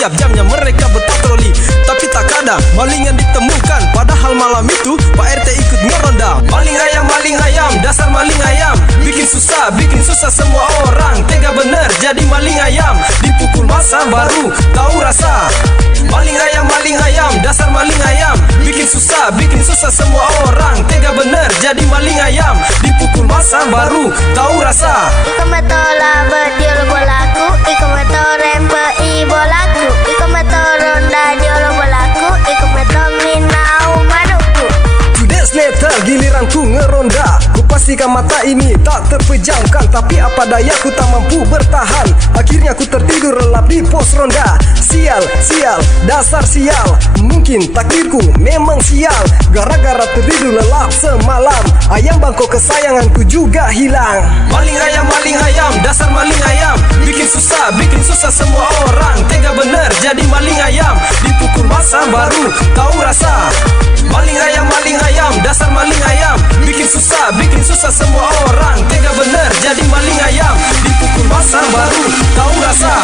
setiap jamnya mereka berpatroli. Tapi tak kadang maling yang ditemukan, padahal malam itu Pak RT ikut ngeronda. Maling ayam, dasar maling ayam, bikin susah semua orang. Tega bener jadi maling ayam, dipukul masa baru tahu rasa. Maling ayam, dasar maling ayam, bikin susah semua orang. Tega bener jadi maling ayam, dipukul masa baru tahu rasa. Iko metola bediol bolaku, iko metorempe i bolaku, iko metoronda diol bolaku, iko metominau manuku. Tudes later giliranku ngeronda, ku pastikan mata ini tak terpejamkan. Tapi apa daya ku tak mampu bertahan, akhirnya ku tertidur lelap di pos ronda. Sial, dasar sial, mungkin takdirku memang sial. Gara-gara tertidur lelap semalam, ayam bangkok kesayanganku juga hilang. Maling ayam, dasar maling ayam, bikin susah semua orang. Tega bener jadi maling ayam, dipukul masa baru tahu rasa. Maling ayam, dasar maling ayam, bikin susah semua orang. Tega bener jadi maling ayam, dipukul masa baru tahu rasa.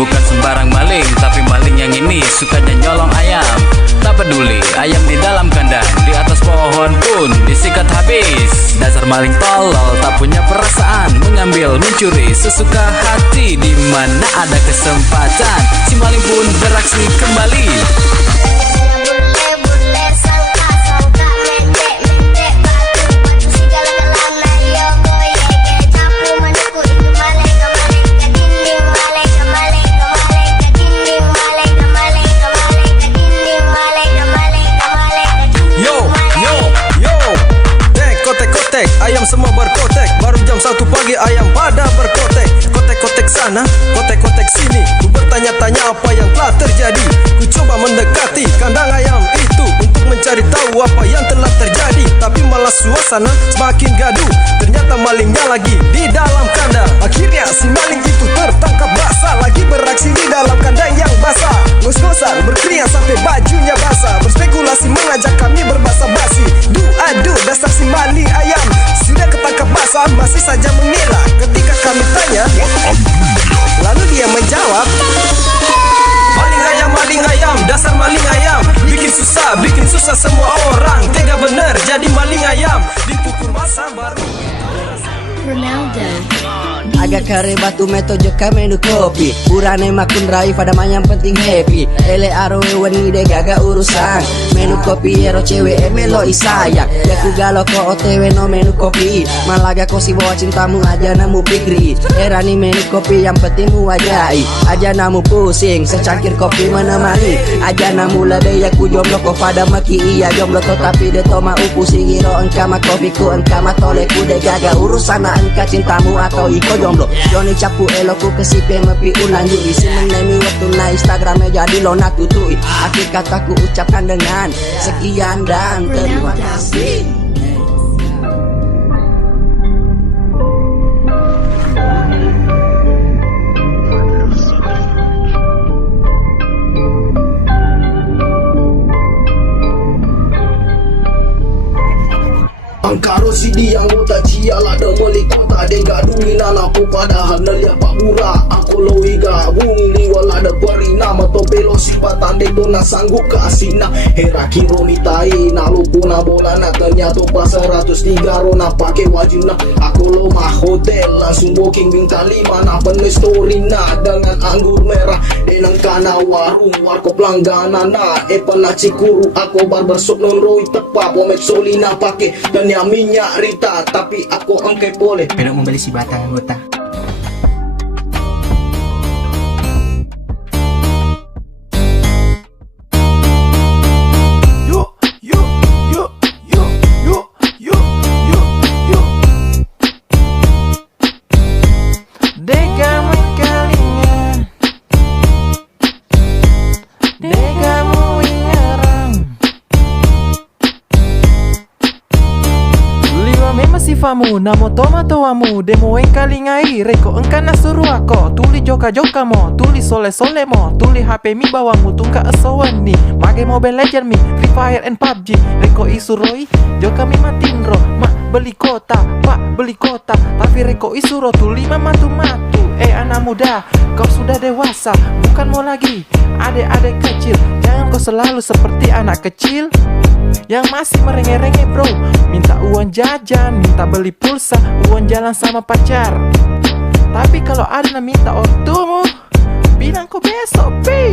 Bukan sembarang maling, tapi maling yang ini sukanya nyolong ayam. Tak peduli ayam di dalam kandang, di atas pohon pun disikat habis. Dasar maling tolol, tak punya perasaan, mengambil mencuri sesuka hati. Di mana ada kesempatan, si maling pun beraksi kembali. Ayam semua berkotek, baru jam 1 pagi ayam pada berkotek. Kotek-kotek sana, kotek-kotek sini, ku bertanya-tanya apa yang telah terjadi. Ku coba mendekati kandang ayam itu untuk mencari tahu apa yang telah terjadi. Tapi malah suasana semakin gaduh, ternyata malingnya lagi di dalam kandang. Akhirnya si maling itu tertangkap basah, lagi beraksi di dalam kandang yang basah. Ngos-ngosan berkeringat sampai bajunya basah, berspekulasi mengajak kami berbasa-basi. Aduh, dasar si maling ayam, sudah ketangkap basah masih saja mengira. Ketika kami tanya, lalu dia menjawab, maling ayam, dasar maling ayam, bikin susah semua orang. Tega bener jadi maling ayam, dipukul masa baru. Ronaldo. Agak kare batu meto joka menu kopi, urane makun rai pada yang penting happy. Ele arowe wani de gaga urusan, menu kopi ero cewek melo isayang. Ya ku galo ko otw no menu kopi, malaga ko si bawa cintamu aja namu pikri. Era ni menu kopi yang penting mu wajai, aja namu pusing secangkir kopi menemani. Aja namu lebih ya ku jomblo ko pada maki iya jomblo to tapi de toma pusing iro engkama kopiku engkama toleku de gaga urusan engka cintamu atau iko jomblo. Joni capu eloku kesipe mepi ulang juri, si menemi waktu na Instagramnya jadi lona tutui. Akhir kataku ucapkan dengan sekian dan terima kasih. Angkaro si dia ngota ciala de beli kota de gaduin anakku padahal nelia pak pura aku loiga bung liwala de beri nama to belo si batande to na sanggup kasina hera kironi tai na lupu na bola na ternyata pas 103 rona pake wajibna aku lo mah hotel langsung booking bintang 5 na penuh story na dengan anggur merah denang kana warung warkop langganan na pernah cikuru aku barbershop non roi tepa pomek solina pake dan yang minyak Rita tapi aku angkai boleh pengen membeli si batang anggota. sifamu, namo tomatoamu, demo engkali ngai, reko engkana suruh ako, tuli joka mo, tuli sole mo, tuli HP mi bawamu, tungka asawan ni, mage Mobile Legend mi, Free Fire and PUBG, reko isuroi, joka mi matinro, mak beli kota, pak beli kota, tapi reko isuro tuli matu. Anak muda, kau sudah dewasa, bukan mau lagi adik-adik kecil. Jangan kau selalu seperti anak kecil yang masih merengek-rengek bro. Minta uang jajan, minta beli pulsa, uang jalan sama pacar. Tapi kalau ada minta ortumu, bilang kau besok pi.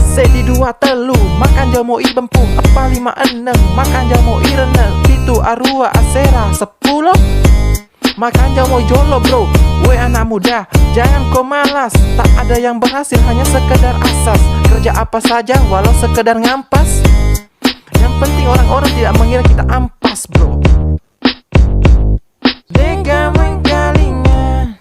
Sedi 2 telu, makan jamu i bempung, apa 5 eneng, makan jamu i renel, itu arua asera 10. Makan jamu jolo bro, we anak muda, jangan kau malas. Tak ada yang berhasil, hanya sekedar asas. Kerja apa saja, walau sekedar ngampas. Yang penting orang-orang tidak mengira kita ampas bro. Dega menggalingan.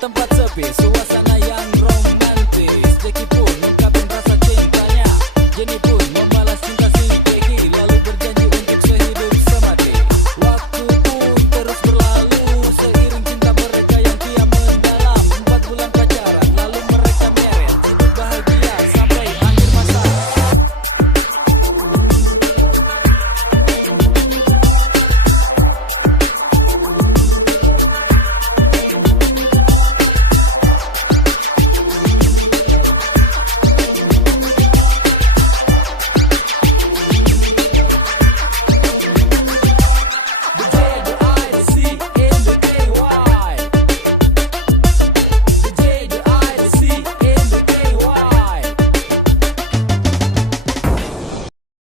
Tempat sepi, suasana